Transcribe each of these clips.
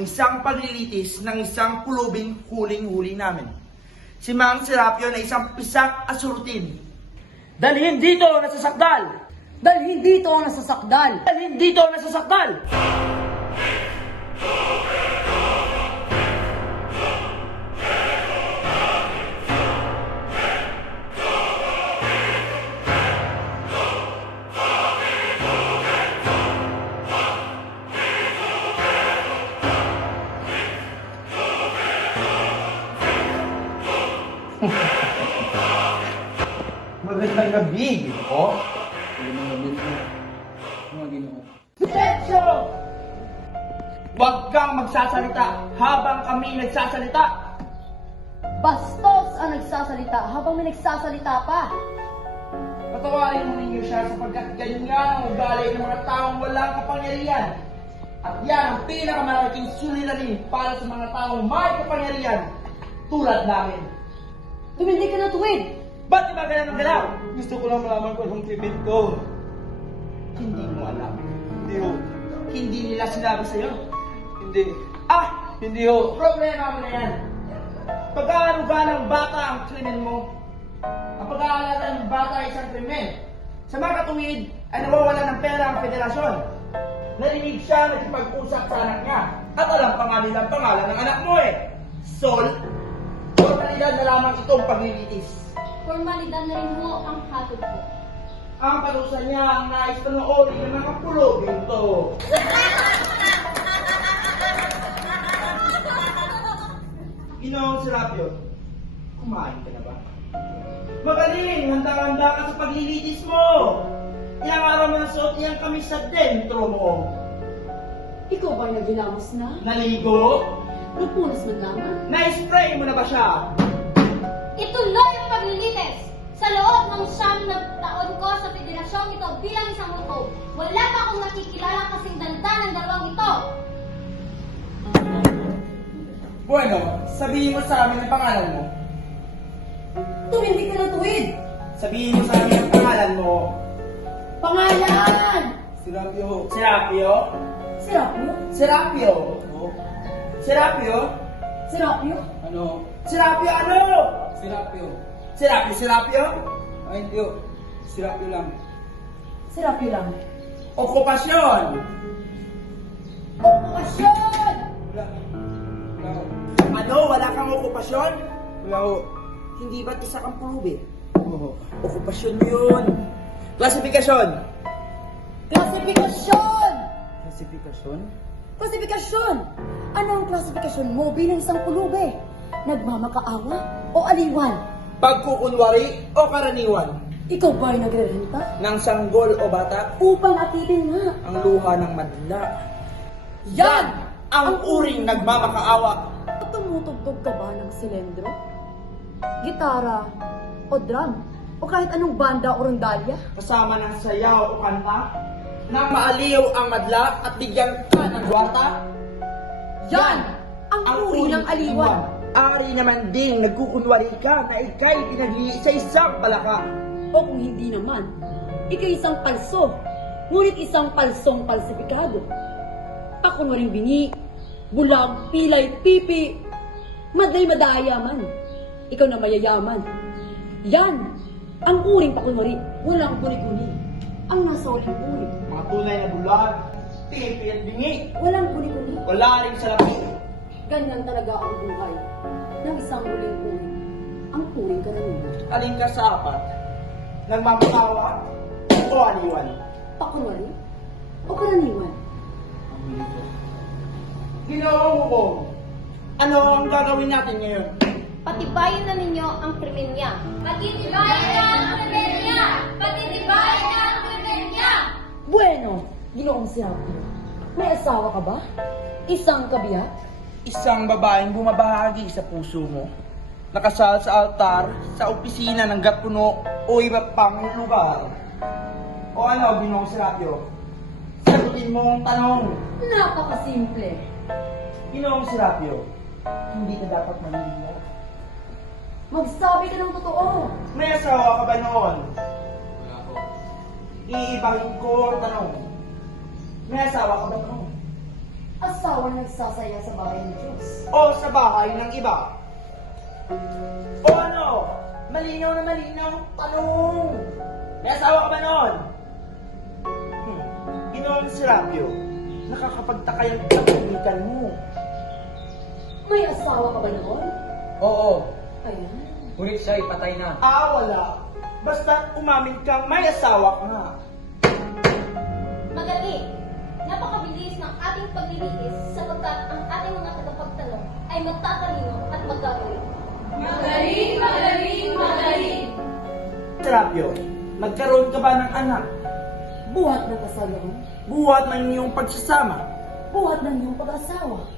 ang isang paglilitis ng isang pulubing huling-huli namin. Si Mang Serapio na isang pisak asurutin. Dalhin dito na sasakdal! Dalhin dito ang nasasakdal. Dalhin dito na sasakdal! Magandang gabi, Ginoo. Sergio! Huwag kang magsasalita habang kami nagsasalita. Bastos ang nagsasalita habang may nagsasalita pa. Patawarin mo ninyo siya sapagkat ganyan ang ugali ng mga taong walang kapangyarihan. At yan ang pinakamalaking suliranin para sa mga taong may kapangyarihan tulad namin. Tumindi ka na tuwid. Ba't di ba ganun ang galaw? Gusto ko lang malaman kung anong krimen ko. Hindi mo alam. Hindi ho. Hindi nila sinabi sa'yo. Hindi. Ah! Hindi ho. Problema mo na yan. Pag-aaruga ng bata ang krimen mo. Ang pag-aalala ng bata ay isang krimen. Sa mga katuwid ay nawawala ng pera ang federasyon. Narinig siya nagkipag-usap sa anak niya. At alam pa nga nila ang pangalan ng anak mo eh. Sol, formalidad na lamang itong paglilitis. Formalidad na rin mo ang hatod ko. Ang parusa niya ang nais panoorin ng mga pulobing to. Ginoong Serapio, kumain ka na ba? Magaling! Handa-handa ka sa paglilitis mo! Ilang araw mo na suot iyang kami sa dentro mo. Ikaw ba'y nagilamos na? Naligo? Nagpunas man lamang? Na-spray mo na ba siya? Ituloy paglilitis! Sa loob ng siyam na taon ko sa federasyong ito bilang isang grupo, wala pa akong nakikilala kasing danda ng dalawang ito. Bueno, sabihin mo sa amin ang pangalan mo. Tumindi ka na tuwid. Sabihin mo sa amin ang pangalan mo. Pangalan! Sinabi ho. Serapio? Serapio? Serapio? Ho. Serapio? Serapio? Ano? Serapio ano? Sinapyo. Serapio, Serapio? Ay, hindi ho. Sinapyo lang. Serapio lang. Okupasyon. Okupasyon! Wala. Wala ho. Ano? Wala kang okupasyon? Wala ho. Hindi ba't isa kang pulubi? Oo. Okupasyon yun. Klasifikasyon. Klasifikasyon! Klasifikasyon? Klasifikasyon! Ano ang klasifikasyon mo bilang isang pulube? Nagmamakaawa o aliwan? Pagkukunwari o karaniwan. Ikaw ba'y nagrerenta? Ng sanggol o bata, Upang akitin nga. ang luha ng madla. Yan! Ang uring nagmamakaawa. Tumutugtog ka ba ng silendro? Gitara? O drum? O kahit anong banda o rondalya? Kasama ng sayaw o kanta. Nang maaliw ang madla at bigyan ka ng gwata. Yan! Ang uri ng aliwan! Ari naman ding nagkukunwari ka na ikay pinagli sa isang palaka. O kung hindi naman, ikay isang palso, ngunit isang palsong palsipikado. Rin bingi, bulag, pilay, pipi, maday madaya man. Ikaw na mayayaman. Yan! Ang uring pakunwari, walang guni-guni. Ang nasa uling uri, Mga tunay na bulag, tipi at bingi. walang guni-guni. Wala rin salapi. Ganyan talaga ang buhay ng isang uling uri. Ang uring karaniwan. Alin ka sa apat? Nagmamakawa o aliwan? Pakunwari o karaniwan. Ang huli ko. Ginoong ko. Ano ang gagawin natin ngayon? Patibayin na ninyo ang krimen niya. Patitibayin niya ang krimen niya! Patitibayin niya ang krimen niya! Bueno, ginoong sinabi. May asawa ka ba? Isang kabiyak? Isang babaeng bumabahagi sa puso mo. Nakasal sa altar, sa opisina ng gatpuno o iba pang lugar. O ano, Binong Serapio? Sagutin mo ang tanong. Napakasimple. Ginoong Serapio, hindi ka dapat maniligaw. Magsabi ka ng totoo. May asawa ka ba noon? Wala ho. Iibangin ko ang tanong. May asawa ka ba noon? Asawa na nagsasaya sa bahay ng Diyos. O sa bahay ng iba? O ano? Malinaw na malinaw ang tanong. May asawa ka ba noon? Hmm. Ginoong Serapio, nakakapagtaka yung katahimikan mo. May asawa ka ba noon? Oo. Ayan. Ngunit siya ay patay na. Ah, wala. Basta umamin kang may asawa ka nga. Magaling! Napakabilis ng ating paglilitis sapagkat ang ating mga tagapagtanong ay magtatalino at magkagaling. Magaling! Magaling! Magaling! Serapio, nagkaroon ka ba ng anak? Buhat ng kasaluhan. Buhat ng iyong pagsasama. Buhat ng iyong pag-asawa.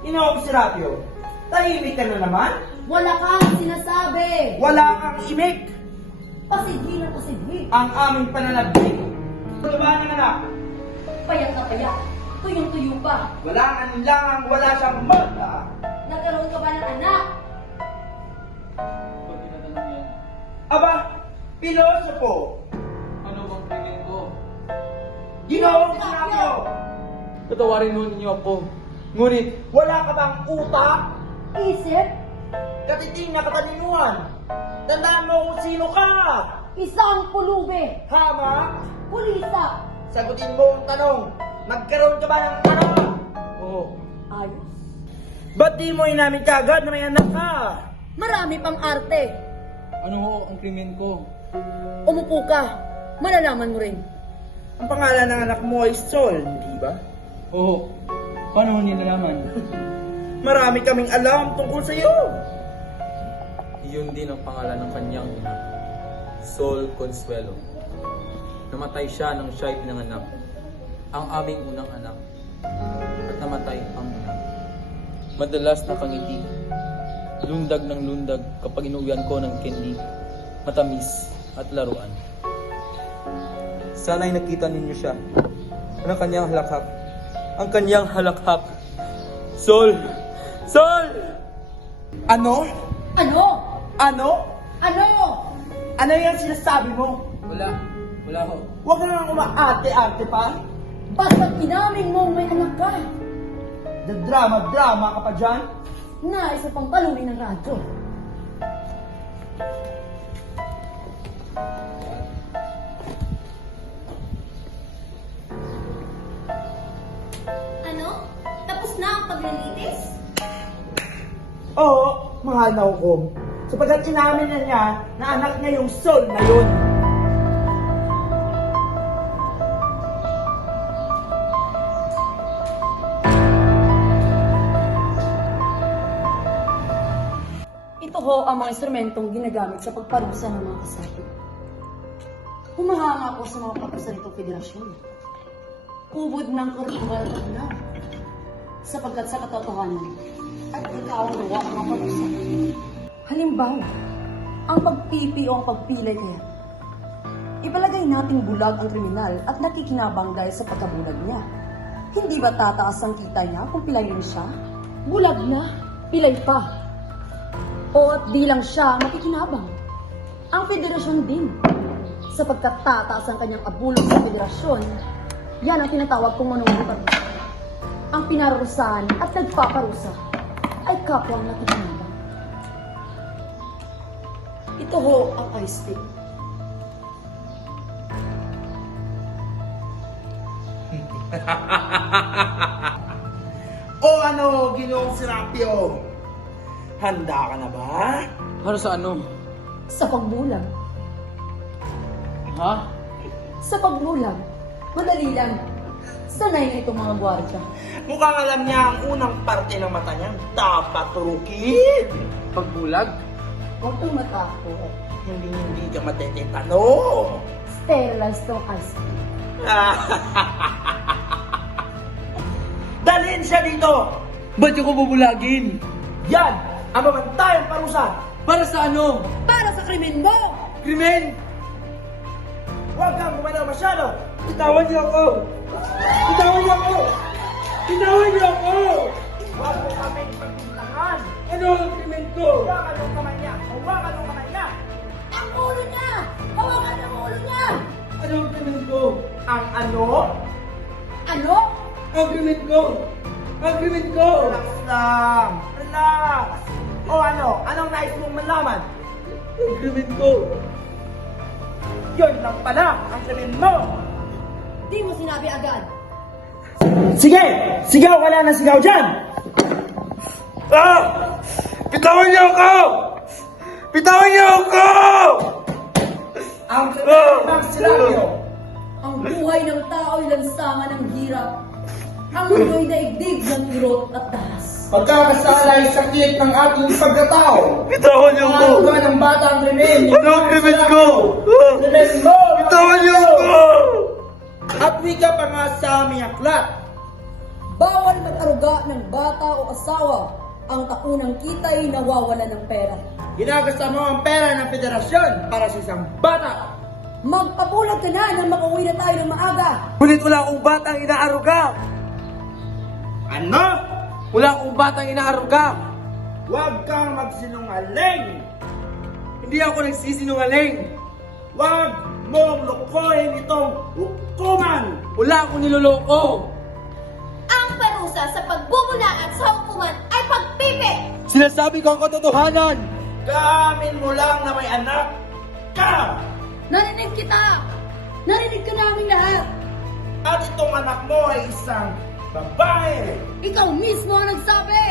Inoong Serapio, tahimik ka na naman? Wala kang sinasabi. Wala kang imik. Pasidhi na pasidhi. Ang aming pananabik. Ano ba ng anak? Payat na payat. Tuyong-tuyo pa. Wala ang langang wala siyang mata. Nagkaroon ka ba ng anak? Pag tinatanong yan, Aba, pilosopo. ano bang krimen ko? Ginoong Serapio, Patawarin mo ninyo ako. Ngunit, wala ka bang utak? Isip? Katiting na katalinuhan. Tandaan mo kung sino ka. Isang pulube. Hama, Pulisa. Sagutin mo ang tanong. Magkaroon ka ba ng anak? oo. Ayos. Ba't di mo inamin kagad na may anak ka? Marami pang arte. Ano ho ang krimen ko? Umupo ka. Malalaman mo rin. Ang pangalan ng anak mo ay Sol, di ba? Oo. Paano ho nilalaman? Marami kaming alam tungkol sa iyo. Iyon din ang pangalan ng kanyang ina, Sol Consuelo. Namatay siya nang siya'y pinanganak, ang aming unang anak, at namatay ang ina. Madalas nakangiti, lundag ng lundag kapag inuwian ko ng candy, matamis at laruan. Sana'y nakita ninyo siya, ang kanyang halakhak, ang kanyang halakhak. Sol! Sol! Ano? Ano? Ano? Ano? Ano yung sinasabi mo? Wala. Wala ho. Huwag ka nga umaate-ate pa. Basta't inamin mo may anak ka. Drama-drama ka pa dyan. Na isa pang talunin ng radyo. Ano? Tapos na ang paglilitis? Oo, mahal na hukom. Sapagkat inamin na niya na anak niya yung Sol na yun. Ho ang mga instrumentong ginagamit sa pagparusa ng mga kasapi. Humahanga ko sa mga parusa nitong federasyon. Ubod ng karungal na sapagkat sa katotohanan at ikaw ang mga parusa. Halimbawa, ang pagpipi o ang pagpilay niya. Ipalagay nating bulag ang kriminal at nakikinabang dahil sa pagkabulag niya. Hindi ba tataas ang kita niya kung pilayin siya? Bulag na, pilay pa. O di lang siya ang makikinabang. Ang federasyon din. Sapagkat tataas ang kanyang abulong sa federasyon, yan ang tinatawag kong manunuparusa. Ang pinarurusahan at nagpaparusa ay kapwa ang nakikinabang. Ito ho ang ice pick. O ano, ginoong Serapio? Handa ka na ba? Para sa ano? Sa pagbulag. Ha? Sa pagbulag. Madali lang. Sanay na itong mga gwardiya. Mukhang alam niya ang unang parte ng mata niya. Dapat turukin. Pagbulag? Huwag kang matakot. Hindi hindi ka matetetano. Sterilize tong pick. Dalhin siya dito. Ba't yung ko bubulagin? Yan ang mamantayang parusa. Para sa ano? Para sa krimen mo! Krimen! Huwag kang gumalaw masyado. Bitawan niyo ako! Bitawan niyo ako! Bitawan niyo ako! Huwag mo kami pagbintangan. Ano ang krimen ko? Hawakan ang kamay niya. Hawakan ang kamay niya. Ang ulo niya! Hawakan ang ulo niya! Ano ang krimen ko? Ang ano? Ano? Ang krimen ko! Ang krimen ko! Relax lang. Relax. O ano? Anong nais mong malaman? Ang krimen ko! Yun lang pala ang sabihin mo. Di mo sinabi agad. Sige! Sigaw ka lang ng sigaw dyan! Ah! Bitawan niyo ako! Bitawan niyo ako! Ang sabihin ng silabyo. Ang buhay ng tao ay lansangan ng hirap. Ang mundo'y daigdig ng urot at dahas. Pagkakasala ay sakit ng ating pagkatao. Bitawan niyo ako! Ang ng bata ang krimen. Ano ang krimen ko? Krimen mo! Bitawan niyo ako! At wika pa nga sa aming aklat. Bawal mag-aruga ng bata o asawa. Ang takunang kita'y nawawala ng pera. Ginagasta mo ang pera ng federasyon para sa isang bata. Magpabulag ka na nang makauwi na tayo ng maaga. Ngunit wala akong batang inaaruga! Ano? Wala akong batang inaaruga! Huwag kang magsinungaling. Hindi ako nagsisinungaling! Huwag mong lukohin itong hukuman. Wala akong niloloko! Ang parusa sa pagbubula at sa hukuman ay pagpipi! Sinasabi ko ang katotohanan! Kamin mo lang na may anak ka. Narinig kita! Narinig ka namin lahat! At itong anak mo ay isang babae. Ikaw mismo ang nagsabi!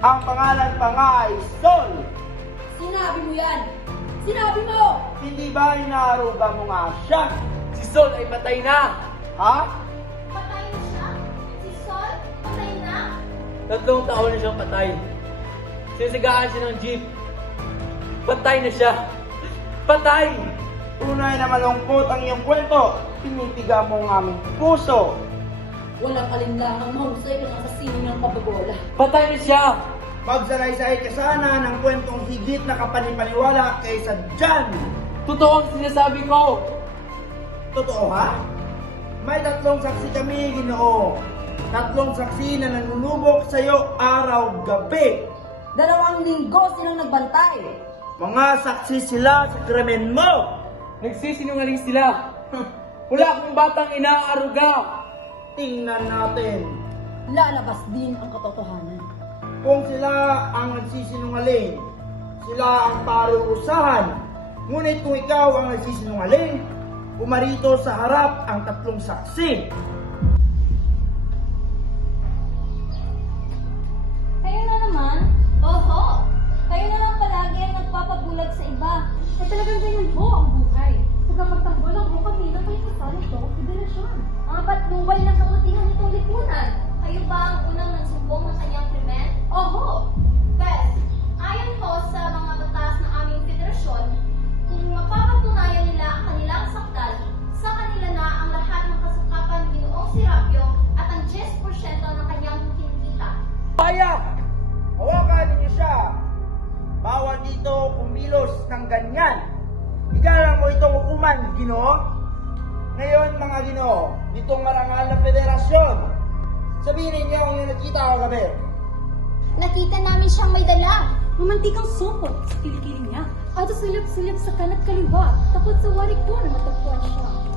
Ang pangalan pa nga ay Sol. Sinabi mo yan! Sinabi mo! Hindi ba inaaruga mo nga siya? Si Sol ay patay na! Ha? Patay na siya? Si Sol? Patay na? Tatlong taon na siyang patay. Sinisigaan siya ng jeep. Patay na siya! Patay! Tunay na malungkot ang iyong kwento. Tinitiga mo ang aming puso. Walang alinlangang mahusay ng asasino ng pababola. Patay na siya! Magsalaysay ka sana ng kwentong higit na kapanipaniwala kaysa dyan. Totoo ang sinasabi ko! Totoo ha? May tatlong saksi kami, Ginoo. Tatlong saksi na nanunubok sa iyo araw-gabi. Dalawang linggo silang nagbantay. Mga saksi sila sa krimen mo. Nagsisinungaling sila! Wala akong batang inaaruga! Tingnan natin Lalabas din ang katotohanan. kung sila ang nagsisinungaling. Sila ang parurusahan. Ngunit kung ikaw ang nagsisinungaling, pumarito sa harap ang tatlong saksi. Kayo na naman?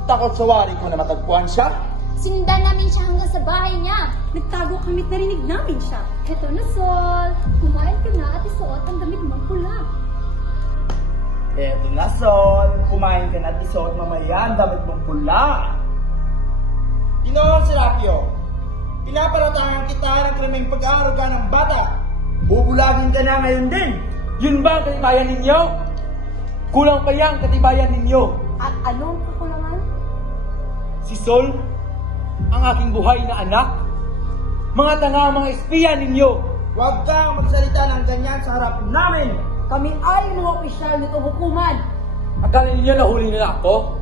Takot sa wari ko na matagpuan siya. Sinundan namin siya hanggang sa bahay niya. Nagtago kami't narinig namin siya. Heto na, Sol. Kumain ka na at isuot ang damit mong pula. Eto na, Sol. Kumain ka na at isuot mamaya ang damit mong pula. Ginoong Serapio, pinapalatangan kita ng krimeng pag-aaruga ng bata. Bubulagin ka na ngayon din. Yun ba ang katibayan ninyo? Kulang pa yan katibayan ninyo. At anong? Si Sol, ang aking buhay na anak. Mga tanga ang mga espiya ninyo. Huwag kang magsalita ng ganyan sa harap namin. Kami ay mga opisyal nitong hukuman. Akala ninyo nahuli nila ako?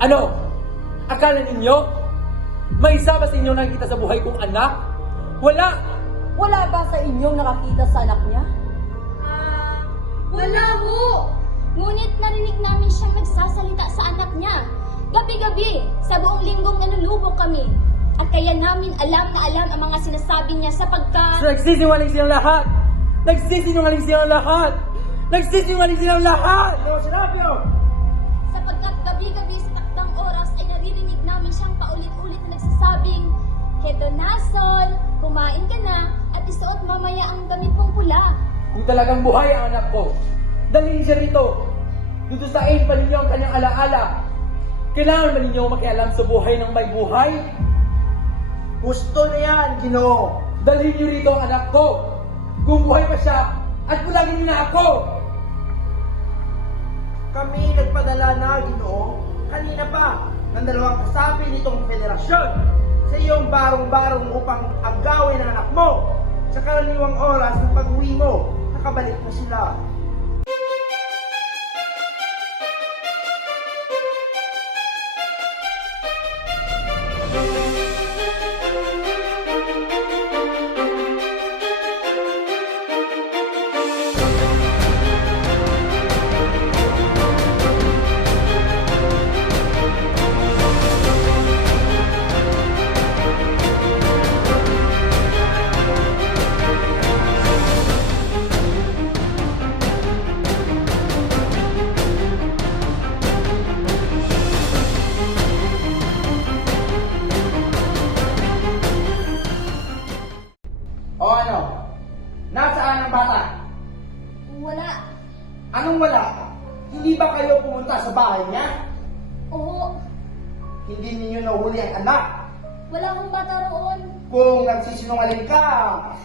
Ano? Akala ninyo? May isa ba sa inyo nakikita sa buhay kong anak? Wala! Wala ba sa inyong nakakita sa anak niya? Ah, wala ho! Ngunit narinig namin siyang nagsasalita sa anak niya. Gabi-gabi, sa buong linggong nanulubog kami. At kaya namin alam na alam ang mga sinasabi niya sapagka... So, nagsisinungaling silang lahat! Nagsisinungaling silang lahat! Nagsisinungaling silang lahat! Ginoong Serapio, sapagkat gabi-gabi sa takdang oras ay naririnig namin siyang paulit-ulit na nagsasabing, Heto na, Sol. Kumain ka na at isuot mamaya ang damit mong pula. Kung talagang buhay ang anak ko, dalhin siya rito. Dudusain pa ninyo ang kanyang alaala. Kailangan ba ninyo makialam sa buhay ng may buhay? Gusto na yan, Ginoo. Dalhin niyo rito ang anak ko. Kung buhay pa siya, at kulangin niyo na ako. Kami nagpadala na, Ginoo, kanina pa, ng dalawang kasapi nitong federasyon sa iyong barong-barong upang agawin ang anak mo. Sa karaniwang oras ng pag-uwi mo, nakabalik na sila. Bahay niya? Oo. Hindi ninyo nahuli ang anak? Wala akong bata roon. Kung nagsisinungaling ka,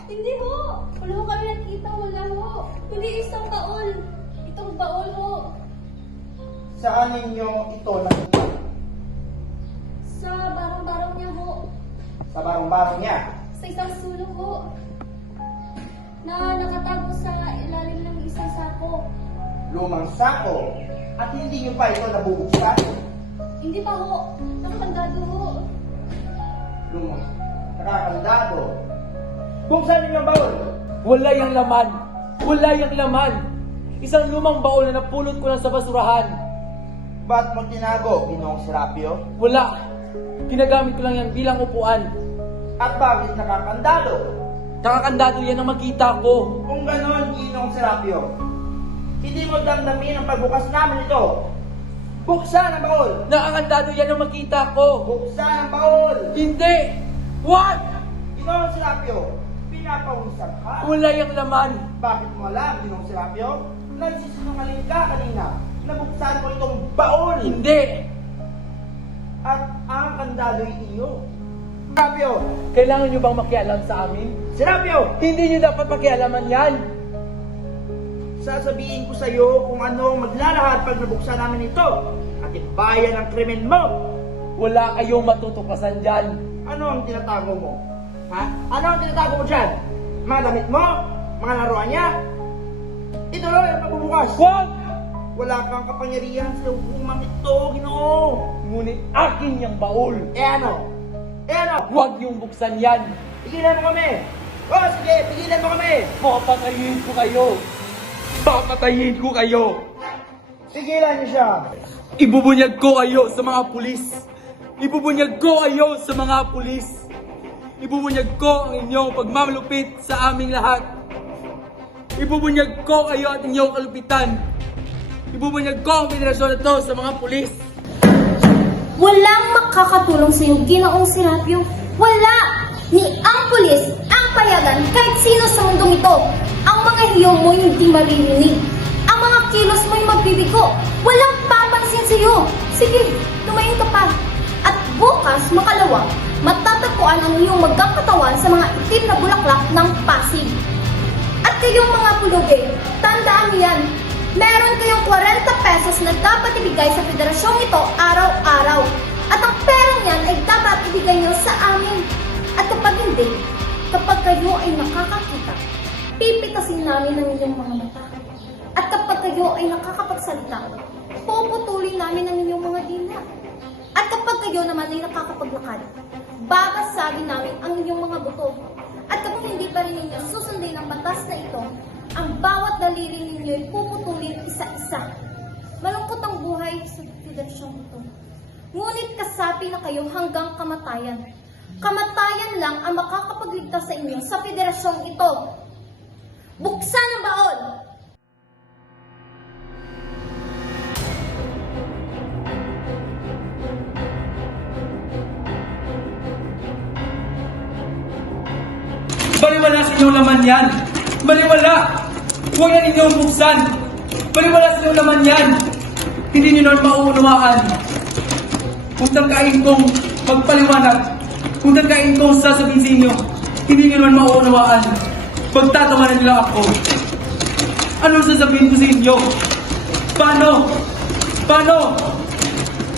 Hindi ho. Wala ho kami nakita. Wala ho. Kundi isang baol. Itong baol ho. saan ninyo ito nakita? Sa barang-barang niya ho. Sa barong-barong niya. Sa isang sulok ho. Na nakatago sa ilalim ng isang sako. Lumang sako. At hindi nyo pa ito nabubuksan. Hindi pa ho. Nakakandado ho. Lumang nakakandado. Kung saan ninyo ang baon? Wala yung laman. Wala yung laman. Isang lumang baon na napulot ko lang sa basurahan. Ba't mo tinago, Ginoong Serapio? Wala. Ginagamit ko lang yan bilang upuan. At bakit nakakandado? Nakakandado yan ang makita ko. Kung ganon, Ginoong Serapio, hindi mo damdamin ang pagbukas namin ito. Buksan ang baon! Nakakandado yan ang makita ko. Buksan ang baon! Hindi! What? Ginoong Serapio, pinapawisan ka. Wala yung laman. Bakit mo alam, Ginoong Serapio? Nagsisinungaling ka kanina. Nabuksan mo itong baon. Hindi. At ang kandado'y iyo. Serapio! Kailangan nyo bang makialam sa amin? Serapio! Hindi nyo dapat pakialaman yan. Sasabihin ko sa iyo kung ano ang maglalahad pag nabuksan namin ito. At ibayan ang krimen mo. Wala kayong matutuklasan dyan. Ano ang tinatago mo? Ha? Ano ang tinatago mo dyan? Mga damit mo? Mga laruan niya? Ituloy ang pagbubukas. Huwag! Wala kang kapangyarihan sa umang ito, ginoo. Ngunit akin yung baul. Eh ano? Eh ano? Huwag yung buksan yan. Pigilan mo kami. O sige, pigilan mo kami. Papatayin ko kayo. Papatayin ko kayo. Pigilan niyo siya. Ibubunyag ko kayo sa mga pulis. Ibubunyag ko kayo sa mga pulis. Ibubunyag ko ang inyong pagmamalupit sa aming lahat. Ibubunyag ko kayo at inyong kalupitan. Ibubunyag ko ang federasyon na to sa mga pulis. Walang makakatulong sa iyo, ginoong Serapio. Wala! Ni ang pulis, ang payagan, kahit sino sa mundong ito. Ang mga hiyaw mo hindi maririnig. Ang mga kilos mo'y magbibigo. Walang papansin sa iyo. Sige, tumayin ka pa. At bukas, makalawa, matatagpuan ang iyong magkakatawan sa mga itim na bulaklak ng Pasig. At kayong mga pulubi, tandaan yan. Meron kayong 40 pesos na dapat ibigay sa federasyong ito araw-araw. At ang perang yan ay dapat ibigay niyo sa amin. At kapag hindi, kapag kayo ay nakakakita, pipitasin namin ang inyong mga mata. At kapag kayo ay nakakapagsalita, puputulin namin ang inyong mga dila. At kapag kayo naman ay nakakapaglakad, babasagin namin ang inyong mga buto. At kapag hindi pa rin ninyo susundin ang batas na ito, ang bawat daliri ninyo ay puputulin isa-isa. Malungkot ang buhay sa federasyong ito. Ngunit kasapi na kayo hanggang kamatayan. Kamatayan lang ang makakapagligtas sa inyo sa federasyong ito. Buksan ang baon! inyong laman yan. Baliwala. Huwag na ninyong buksan. Baliwala sa inyong laman yan. Hindi niyo naman mauunawaan. Kung tangkain kong magpaliwanag, kung tangkain kong sasabihin sa inyo, hindi niyo naman mauunawaan. Pagtatawanan nila ako. Anong sasabihin ko sa inyo? Paano? Paano?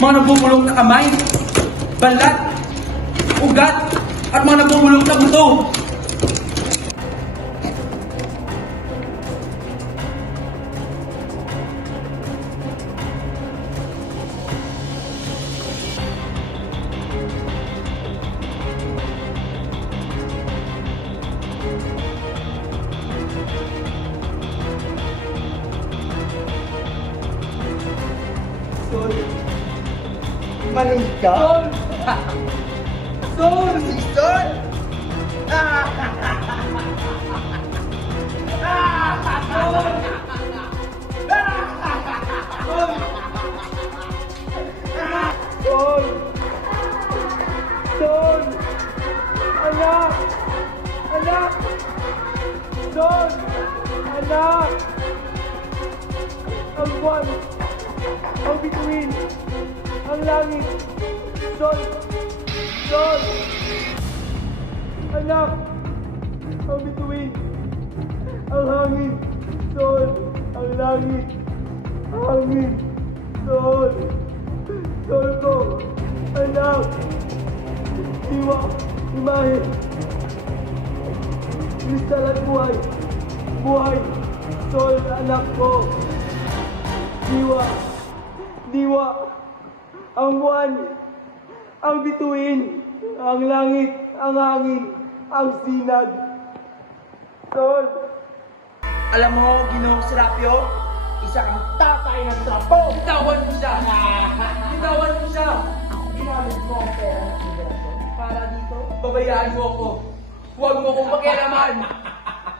Mga nabubulong na kamay, balat, ugat, at mga nabubulong na buto. Sol, manig ka? Sol! Si Sol? Sol! Sol! Anak! Anak! Sol! Anak! Ang buwan! Ang bituin! Ang langit! Sol! Sol! Anak! Ang bituin! Ang hangin! Sol! Ang langit! Hangin! Sol! Sol ko! Anak! Diwa! Imahe! Kristal at buhay! Buhay! Sol! Anak ko! Diwa! Diwa! Ang buwan! Ang bituin! Ang langit! Ang hangin! Ang sinag! Sol! Alam mo, Ginoong Serapio, isa kang tatay ng trapo! Bitawan mo siya! Bitawan mo siya! Ginamit mo ang pera ng federasyon para dito? Babayaan mo ako! Huwag mo akong pakialaman!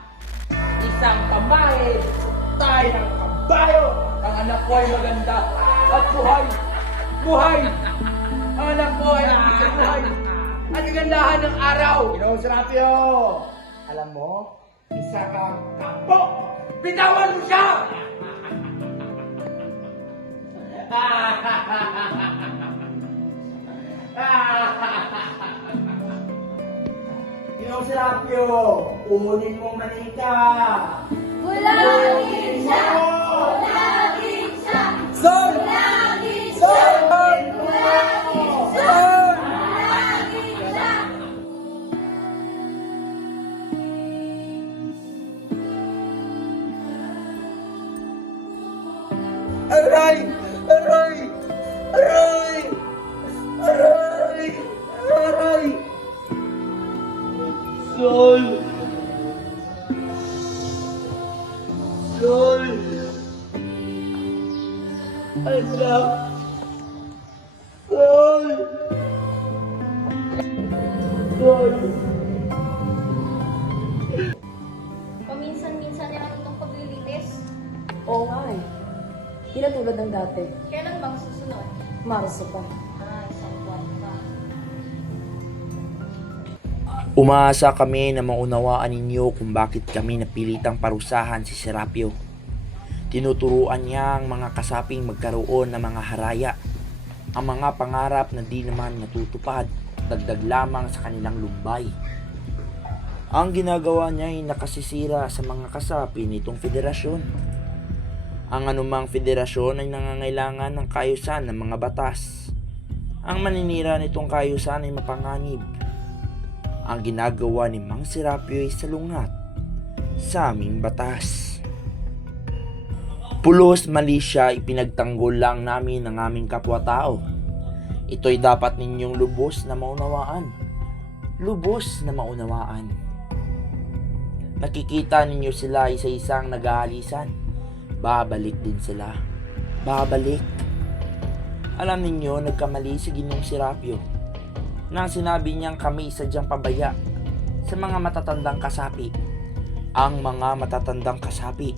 Isang tamahe sa tayo ng kabayo! Ang anak ko ay maganda at buhay! Buhay! Ang anak ko ay buhay! At kagandahan ng araw! Ginoong Serapio, alam mo, isa kang kapo! Bitawan mo siya! Ginoong Serapio, kunin mo manika! Bulagin siya! Bulagin Oo nga eh. Hindi na tulad ng dati. Kailan bang susunod? Marso pa. Ah, isang buwan pa. Umaasa kami na maunawaan ninyo kung bakit kami napilitang parusahan si Serapio. Tinuturuan niya ang mga kasaping magkaroon ng mga haraya. Ang mga pangarap na di naman natutupad, dagdag lamang sa kanilang lumbay. Ang ginagawa niya ay nakasisira sa mga kasapi nitong federasyon. Ang anumang federasyon ay nangangailangan ng kayusan ng mga batas. Ang maninira nitong kayusan ay mapanganib ang ginagawa ni Mang Serapio ay salungat sa aming batas. Pulos mali siya ipinagtanggol lang namin ng aming kapwa-tao. Ito'y dapat ninyong lubos na maunawaan. Lubos na maunawaan. Nakikita ninyo sila isa-isang nag-aalisan. Babalik din sila. Babalik. Alam ninyo, nagkamali si Ginong Serapio nang sinabi niyang kami sadyang pabaya sa mga matatandang kasapi. Ang mga matatandang kasapi,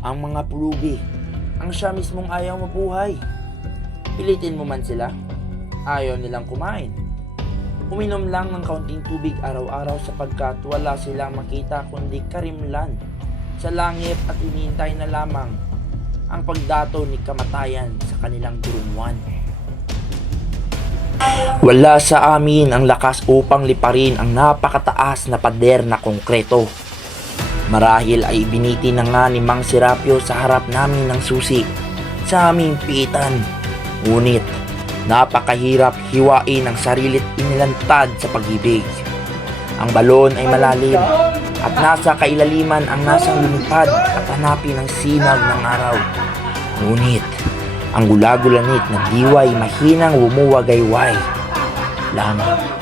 ang mga pulubi, ang siya mismong ayaw mabuhay. Pilitin mo man sila, ayaw nilang kumain. Uminom lang ng kaunting tubig araw-araw sapagkat wala silang makita kundi karimlan sa langit at inintay na lamang ang pagdato ni kamatayan sa kanilang durumuan. Wala sa amin ang lakas upang liparin ang napakataas na pader na konkreto. Marahil ay ibiniti na nga ni Mang Serapio sa harap namin ng susi sa aming piitan. Ngunit napakahirap hiwain ang sarilit inilantad sa pag-ibig. Ang balon ay malalim at nasa kailaliman ang nasang lumipad at hanapin ang sinag ng araw. Ngunit ang gulagulanit na diway mahinang wumuwagayway lamang.